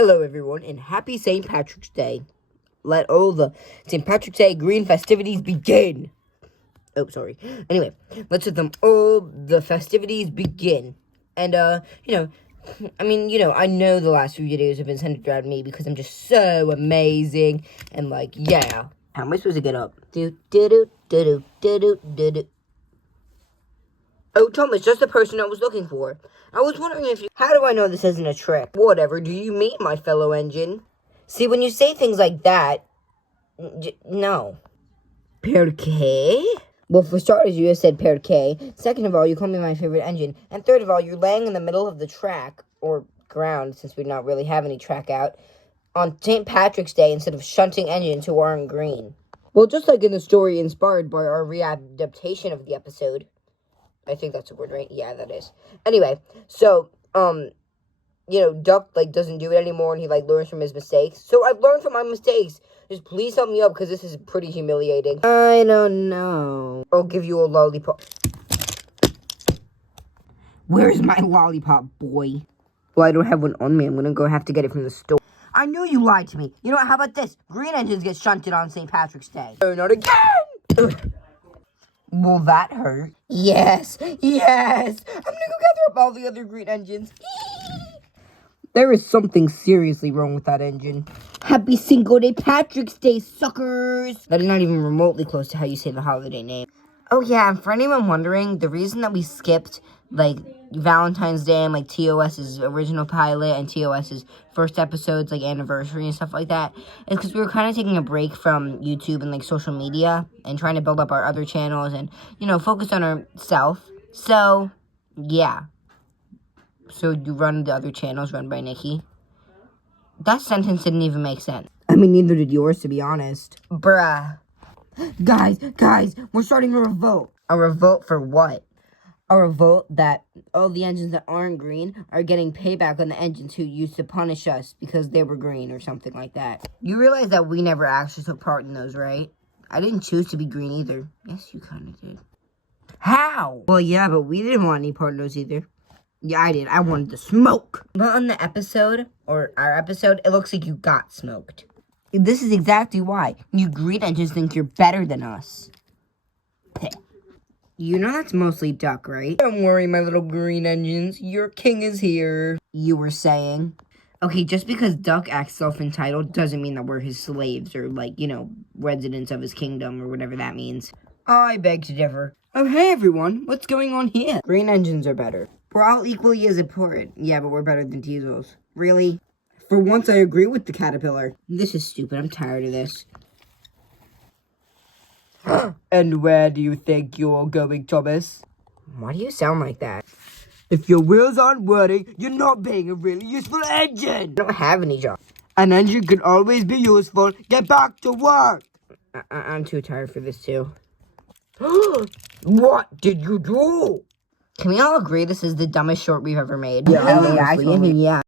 Hello, everyone, and happy St. Patrick's Day. Let all the St. Patrick's Day green festivities begin. Oh, sorry. Anyway, let's let them all the festivities begin. And, I know the last few videos have been centered around me because I'm just so amazing. And, yeah. How am I supposed to get up? Oh, Thomas, just the person I was looking for. I was wondering if you... How do I know this isn't a trick? Whatever do you mean, my fellow engine? See, when you say things like that... no. Perché? Well, for starters, you just said perché. Second of all, you call me my favorite engine. And third of all, you're laying in the middle of the track, or ground, since we not really have any track out, on St. Patrick's Day instead of shunting engines who aren't green. Well, just like in the story inspired by our readaptation of the episode... I think that's a word, right? Yeah, that is. Anyway, so, Duck, doesn't do it anymore, and he, learns from his mistakes. So I've learned from my mistakes. Just please help me up, because this is pretty humiliating. I don't know. I'll give you a lollipop. Where's my lollipop, boy? Well, I don't have one on me. I'm gonna have to get it from the store. I knew you lied to me. You know what? How about this? Green engines get shunted on St. Patrick's Day. Oh, not again! Will that hurt? Yes! Yes! I'm gonna go gather up all the other green engines. There is something seriously wrong with that engine. Happy Cinco de Patrick's Day, suckers! That is not even remotely close to how you say the holiday name. Oh yeah, and for anyone wondering, the reason that we skipped, Valentine's Day and, TOS's original pilot and TOS's first episodes, anniversary and stuff like that, is because we were kind of taking a break from YouTube and, social media and trying to build up our other channels and, focus on ourselves. So, yeah. So, you run the other channels run by Nikki. That sentence didn't even make sense. I mean, neither did yours, to be honest. Bruh. Guys, we're starting a revolt. A revolt for what? A revolt that all the engines that aren't green are getting payback on the engines who used to punish us because they were green or something like that. You realize that we never actually took part in those, right? I didn't choose to be green either. Yes, you kind of did. How? Well, yeah, but we didn't want any part in those either. Yeah, I did. I wanted the smoke. But on the episode, or our episode, it looks like you got smoked. This is exactly why. You green engines think you're better than us. You know that's mostly Duck, right? Don't worry, my little green engines. Your king is here. You were saying? Okay, just because Duck acts self-entitled doesn't mean that we're his slaves or, residents of his kingdom or whatever that means. I beg to differ. Oh, hey, everyone. What's going on here? Green engines are better. We're all equally as important. Yeah, but we're better than diesels. Really? For once, I agree with the caterpillar. This is stupid. I'm tired of this. And where do you think you're going, Thomas? Why do you sound like that? If your wheels aren't working, you're not being a really useful engine. I don't have any job. An engine can always be useful. Get back to work. I'm too tired for this, too. What did you do? Can we all agree this is the dumbest short we've ever made? Yeah.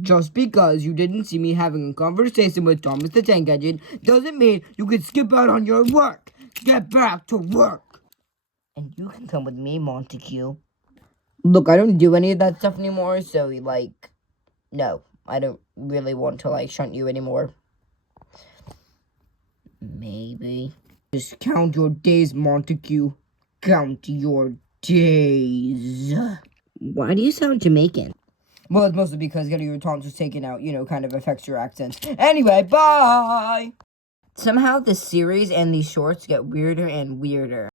Just because you didn't see me having a conversation with Thomas the Tank Engine doesn't mean you can skip out on your work. Get back to work. And you can come with me, Montague. Look, I don't do any of that stuff anymore, so, no. I don't really want to, shunt you anymore. Maybe. Just count your days, Montague. Count your days. Why do you sound Jamaican? Well, it's mostly because getting your tonsils taken out, kind of affects your accent. Anyway, bye! Somehow this series and these shorts get weirder and weirder.